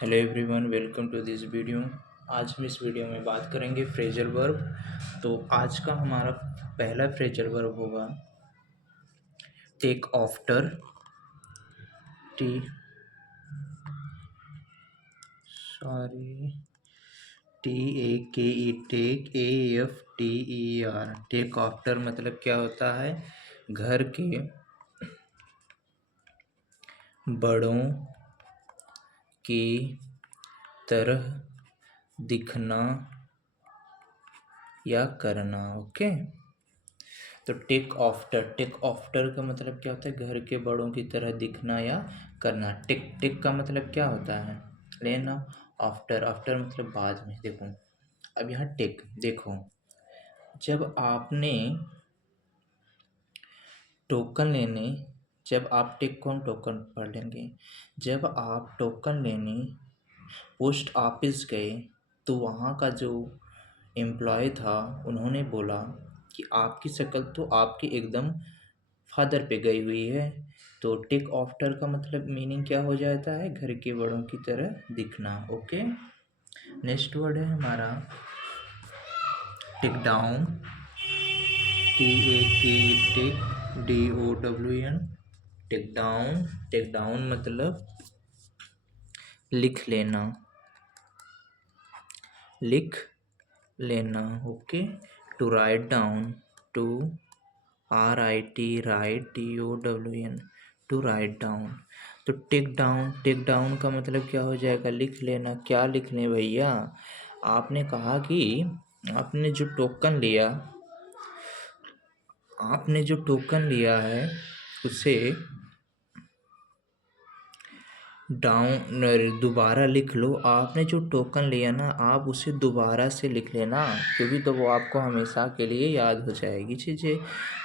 Hello everyone, welcome to this video. आज हम इस वीडियो में बात करेंगे फ्रेजल वर्ब। तो आज का हमारा पहला फ्रेजल वर्ब होगा take after. T sorry T A K E take AFTER। Take after मतलब क्या होता है? घर के बड़ों की तरह दिखना या करना। ओके, तो टेक आफ्टर का मतलब क्या होता है? घर के बड़ों की तरह दिखना या करना। टेक टेक का मतलब क्या होता है? लेना। आफ्टर आफ्टर मतलब बाद में। देखो, अब यहाँ टेक देखो, जब आपने टोकन लेने जब आप टेक को हम टोकन पढ़ लेंगे। जब आप टोकन लेने पोस्ट ऑफिस गए तो वहाँ का जो एम्प्लॉय था उन्होंने बोला कि आपकी शक्ल तो आपके एकदम फादर पे गई हुई है। तो टेक आफ्टर का मतलब मीनिंग क्या हो जाता है? घर के बड़ों की तरह दिखना। ओके, नेक्स्ट वर्ड है हमारा take down. TAK, take down. Take down मतलब लिख लेना, लिख लेना। Okay, to write down, to RIT write DOWN, to write down. तो टेक डाउन का मतलब क्या हो जाएगा? लिख लेना। क्या लिख लें भैया? आपने कहा कि आपने जो टोकन लिया है उसे डाउन दोबारा लिख लो। आपने जो टोकन लिया ना, आप उसे दोबारा से लिख लेना, क्योंकि तो वो आपको हमेशा के लिए याद हो जाएगी चीज़ें।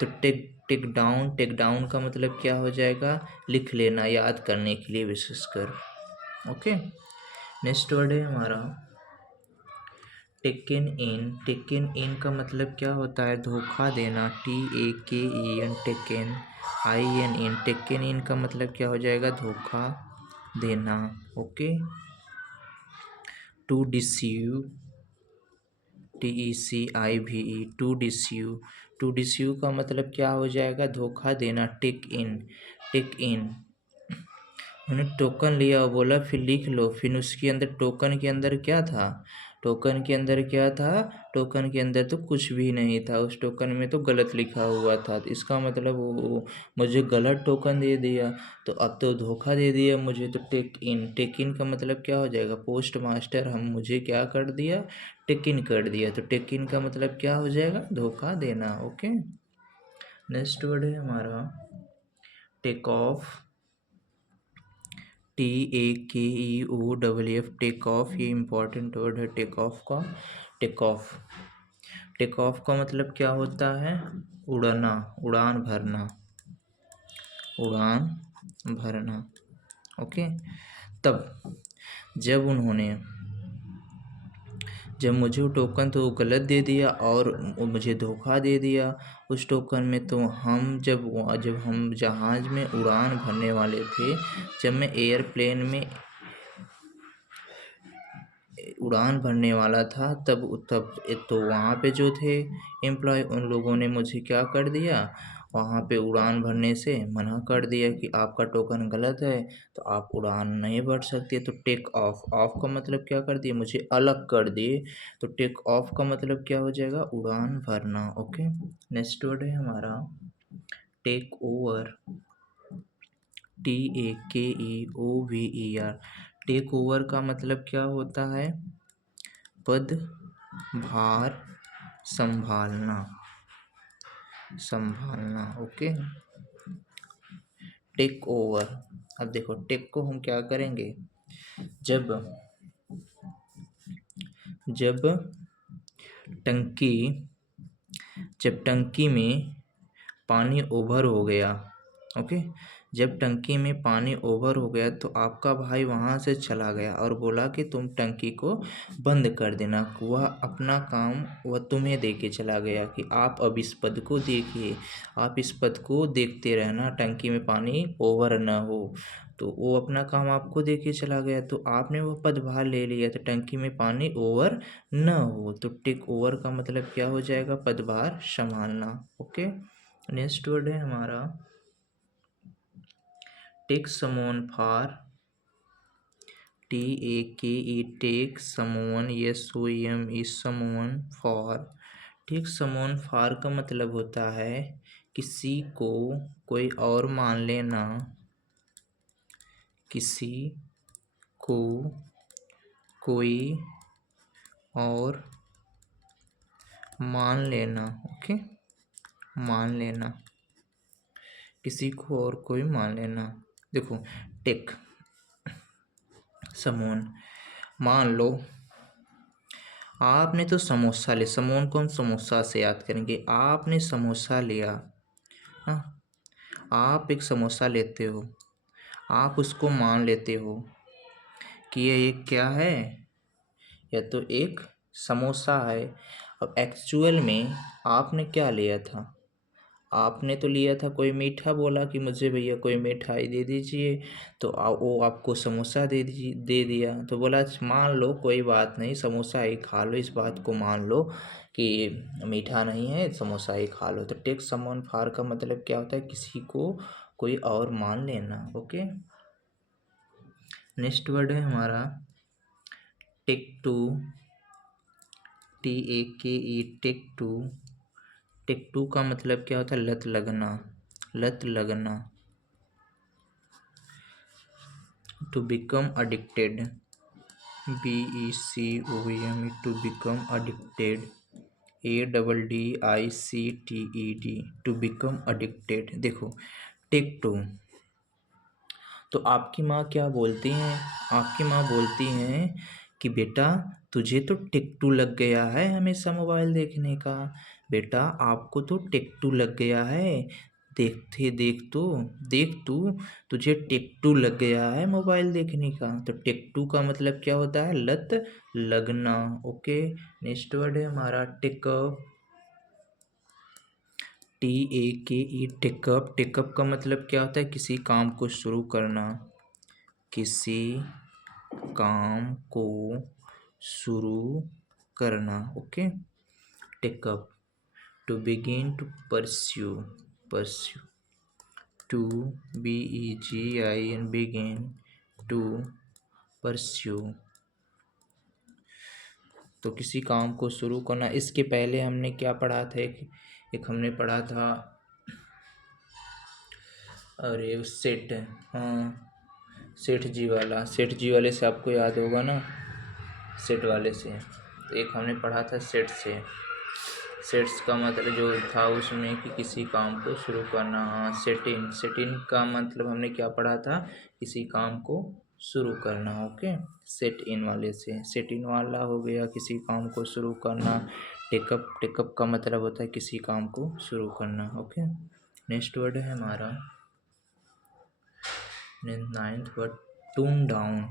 तो टेक डाउन का मतलब क्या हो जाएगा? लिख लेना, याद करने के लिए विशेषकर। ओके, नेक्स्ट वर्ड है हमारा टेकन इन का मतलब क्या होता है? धोखा देना। TAKEN, taken. IN, taken in का मतलब क्या हो जाएगा? धोखा देना। Okay, to deceive, TECIVE, to deceive का मतलब क्या हो जाएगा? धोखा देना। टेक इन मैंने टोकन लिया और बोला फिर लिख लो। फिर उसके अंदर टोकन के अंदर क्या था? टोकन के अंदर तो कुछ भी नहीं था। उस टोकन में तो गलत लिखा हुआ था। तो इसका मतलब वो मुझे गलत टोकन दे दिया, तो अब तो धोखा दे दिया मुझे। तो टेक इन का मतलब क्या हो जाएगा? पोस्ट मास्टर हम मुझे क्या कर दिया? टेक इन कर दिया। तो टेक इन का मतलब क्या हो जाएगा? धोखा देना। ओके, नेक्स्ट वर्ड है हमारा take off. TAKEOFF, take off. ये इंपॉर्टेंट वर्ड है टेक ऑफ का। टेक ऑफ का मतलब क्या होता है? उड़ना, उड़ान भरना। ओके, तब जब मुझे वो टोकन तो गलत दे दिया और मुझे धोखा दे दिया उस टोकन में। तो जब हम जहाज़ में उड़ान भरने वाले थे, जब मैं एयरप्लेन में उड़ान भरने वाला था, तब तो वहाँ पे जो थे एम्प्लॉय, उन लोगों ने मुझे क्या कर दिया? वहाँ पे उड़ान भरने से मना कर दिया कि आपका टोकन गलत है, तो आप उड़ान नहीं भर सकते। तो टेक ऑफ का मतलब क्या कर दिए? मुझे अलग कर दिए। तो टेक ऑफ का मतलब क्या हो जाएगा? उड़ान भरना। ओके, नेक्स्ट वर्ड है हमारा take over. TAKEOVER, take over का मतलब क्या होता है? पद भार संभालना। Okay, take over. अब देखो, टेक को हम क्या करेंगे? जब टंकी जब टंकी में पानी ओवर हो गया। ओके, जब टंकी में पानी ओवर हो गया तो आपका भाई वहाँ से चला गया और बोला कि तुम टंकी को बंद कर देना। वह अपना काम वह तुम्हें दे के चला गया कि आप अब इस पद को देखिए, आप इस पद को देखते रहना, टंकी में पानी ओवर ना हो। तो वो अपना काम आपको दे के चला गया, तो आपने वो पदभार ले लिया, तो टंकी में पानी ओवर न हो, तो टेक ओवर का मतलब क्या हो जाएगा, पदभार संभालना। ओके, नेक्स्ट वर्ड है हमारा take someone for, TAKE, take someone, SOM is someone for. Take someone for का मतलब होता है किसी को कोई और मान लेना, किसी को कोई और मान लेना। ओके, मान लेना, किसी को और कोई मान लेना। देखो, टेक समवन, मान लो आपने तो समोसा ले, समवन को हम समोसा से याद करेंगे। आपने समोसा लिया, हाँ, आप एक समोसा लेते हो, आप उसको मान लेते हो कि ये एक क्या है, या तो एक समोसा है। अब एक्चुअल में आपने क्या लिया था, आपने तो लिया था कोई मीठा, बोला कि मुझे भैया कोई मिठाई दे दीजिए, तो वो आपको समोसा दे दिया, तो बोला "अच्छा, मान लो कोई बात नहीं, समोसा ही खा लो, इस बात को मान लो कि मीठा नहीं है, समोसा ही खा लो"। तो टेक समवन फॉर का मतलब क्या होता है, किसी को कोई और मान लेना। ओके, नेक्स्ट वर्ड है हमारा take to, TAKE, take to. Take to का मतलब क्या होता है, लत लगना, लत लगना। To become addicted, BECOM, to become addicted, ADDICTED, to become addicted. देखो, टेक टू, तो आपकी माँ क्या बोलती हैं, आपकी माँ बोलती हैं कि बेटा तुझे तो टिक टू लग गया है हमेशा मोबाइल देखने का, बेटा आपको तो टिक टू लग गया है, देख तू, तुझे टिक टू लग गया है मोबाइल देखने का। तो टिक टू का मतलब क्या होता है, लत लगना। ओके, नेक्स्ट वर्ड है हमारा टेकअप, TAKE, टेकअप। टेकअप का मतलब क्या होता है, किसी काम को शुरू करना, किसी काम को शुरू करना। Okay, take up, to begin, to pursue, pursue, to BEGIN, begin, to pursue, तो किसी काम को शुरू करना। इसके पहले हमने क्या पढ़ा था, एक हमने पढ़ा था, अरे उस सेट, हाँ सेठ जी वाला, सेठ जी वाले से आपको याद होगा ना, सेट वाले से। तो एक हमने पढ़ा था सेट से, सेट्स का मतलब जो था उसमें कि किसी काम को शुरू करना। हाँ, सेटिंग, सेटिंग का मतलब हमने क्या पढ़ा था, किसी काम को शुरू करना। ओके, सेट इन वाले से, सेट इन वाला हो गया किसी काम को शुरू करना। टेकअप, टेकअप का मतलब होता है किसी काम को शुरू करना। ओके, नेक्स्ट वर्ड है हमारा ninth word tone down,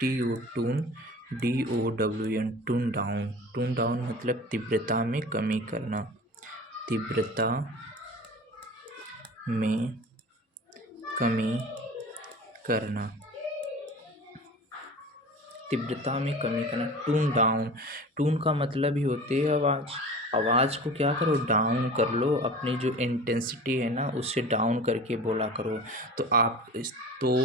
TU, tone, DOWN, tone down. Tone down मतलब तीव्रता में कमी करना, तीव्रता में कमी करना, तीव्रता में कमी करना। टून डाउन, टून का मतलब ही होती है आवाज़, आवाज़ को क्या करो, डाउन कर लो, अपनी जो इंटेंसिटी है ना उससे डाउन करके बोला करो। तो आप इस, तो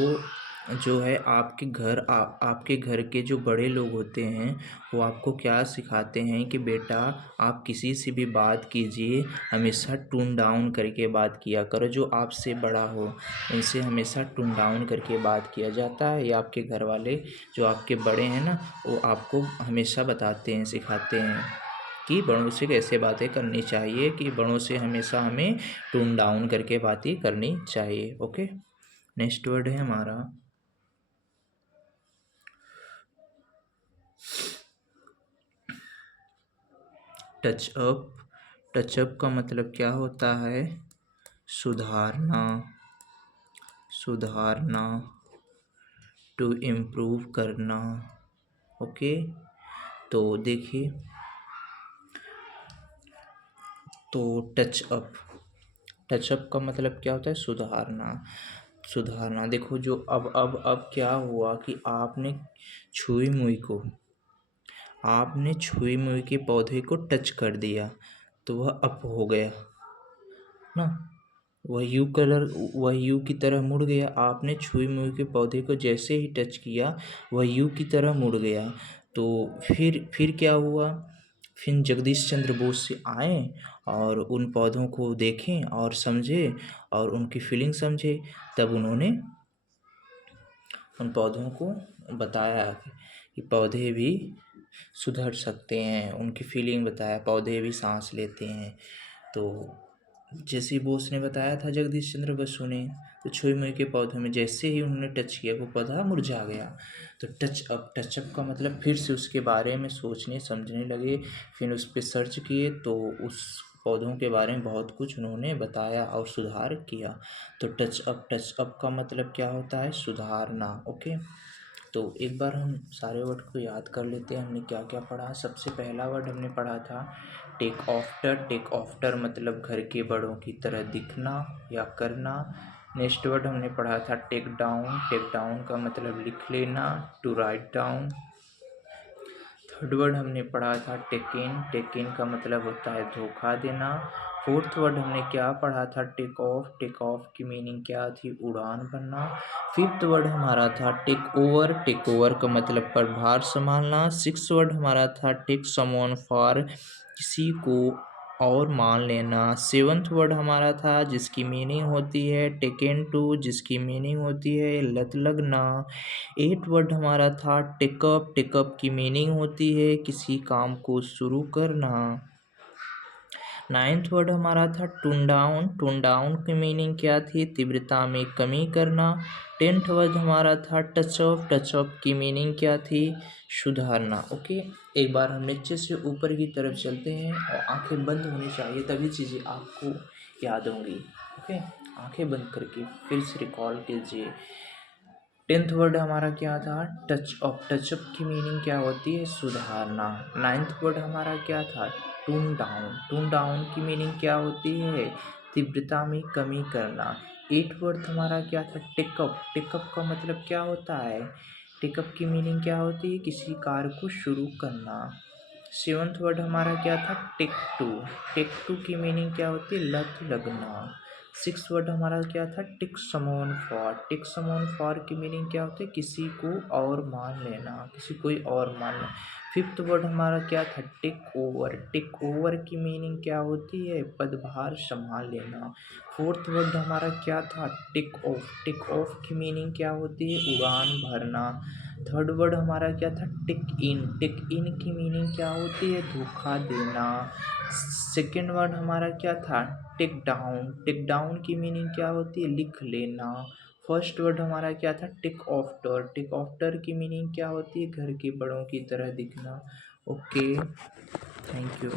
जो है आपके घर के जो बड़े लोग होते हैं वो आपको क्या सिखाते हैं कि बेटा आप किसी से भी बात कीजिए हमेशा टून डाउन करके बात किया करो, जो आपसे बड़ा हो उनसे हमेशा टून डाउन करके बात किया जाता है। या आपके घर वाले जो आपके बड़े हैं ना वो आपको हमेशा बताते हैं, सिखाते हैं कि बड़ों से कैसे बातें करनी चाहिए, कि बड़ों से हमेशा हमें टून डाउन करके बातें करनी चाहिए। ओके, नेक्स्ट वर्ड है हमारा टचअप। टचअप का मतलब क्या होता है, सुधारना, सुधारना, टू इम्प्रूव करना। ओके, तो देखिए, तो टचअप, टचअप का मतलब क्या होता है, सुधारना। सुधारना। देखो जो अब क्या हुआ कि आपने छुई मुई के पौधे को टच कर दिया तो वह अप हो गया ना, वह यू की तरह मुड़ गया। आपने छुई मुई के पौधे को जैसे ही टच किया वह यू की तरह मुड़ गया। तो फिर क्या हुआ, फिर जगदीश चंद्र बोस से आए और उन पौधों को देखें और समझे और उनकी फीलिंग समझे। तब उन्होंने उन पौधों को बताया कि पौधे भी सुधर सकते हैं, उनकी फीलिंग बताया, पौधे भी सांस लेते हैं। तो जैसे बोस ने बताया था जगदीश चंद्र बसु ने, तो छुई मुई के पौधे में जैसे ही उन्होंने टच किया वो पौधा मुरझा गया। तो टचअप का मतलब फिर से उसके बारे में सोचने समझने लगे, फिर उस पर सर्च किए तो उस पौधों के बारे में बहुत कुछ उन्होंने बताया और सुधार किया। तो टचअप का मतलब क्या होता है, सुधारना। ओके, तो एक बार हम सारे वर्ड को याद कर लेते हैं, हमने क्या क्या पढ़ा। सबसे पहला वर्ड हमने पढ़ा था टेक आफ्टर मतलब घर के बड़ों की तरह दिखना या करना। नेक्स्ट वर्ड हमने पढ़ा था टेक डाउन का मतलब लिख लेना, to write down. Third word हमने पढ़ा था टेक इन का मतलब होता है धोखा देना। फोर्थ वर्ड हमने क्या पढ़ा था, टेक ऑफ की मीनिंग क्या थी, उड़ान भरना। फिफ्थ वर्ड हमारा था टेक ओवर का मतलब प्रभार संभालना। सिक्स वर्ड हमारा था टेक समवन फॉर किसी को और मान लेना। सेवन्थ वर्ड हमारा था जिसकी मीनिंग होती है टेकन टू, जिसकी मीनिंग होती है लत लगना। एट वर्ड हमारा था टेकअप की मीनिंग होती है किसी काम को शुरू करना। नाइन्थ वर्ड हमारा था टून डाउन की मीनिंग क्या थी, तीव्रता में कमी करना। 10th वर्ड हमारा था टचअप की मीनिंग क्या थी, सुधारना। ओके, एक बार हम नीचे से ऊपर की तरफ चलते हैं और आंखें बंद होनी चाहिए तभी चीज़ें आपको याद होंगी। ओके, आंखें बंद करके फिर से रिकॉल कीजिए। 10th वर्ड हमारा क्या था, टचअप की मीनिंग क्या होती है, सुधारना। 9th वर्ड हमारा क्या था, टून डाउन की मीनिंग क्या होती है, तीव्रता में कमी करना। 8th वर्ड हमारा क्या था, टेकअप का मतलब क्या होता है, टेकअप की मीनिंग क्या होती है, किसी कार्य को शुरू करना। 7th वर्ड हमारा क्या था, टेक टू की मीनिंग क्या होती है, लत लगना। 6th वर्ड हमारा क्या था, टेक समवन फॉर की मीनिंग क्या होती है, किसी को और मान लेना, किसी कोई और मान लेना। 5th वर्ड हमारा क्या था, टेक ओवर की मीनिंग क्या होती है, पदभार संभाल लेना। 4th वर्ड हमारा क्या था, टेक ऑफ की मीनिंग क्या होती है, उड़ान भरना। 3rd वर्ड हमारा क्या था, टेक इन की मीनिंग क्या होती है, धोखा देना। 2nd वर्ड हमारा क्या था, टेक डाउन की मीनिंग क्या होती है, लिख लेना। 1st वर्ड हमारा क्या था, टेक आफ्टर की मीनिंग क्या होती है, घर के बड़ों की तरह दिखना। Okay, thank you.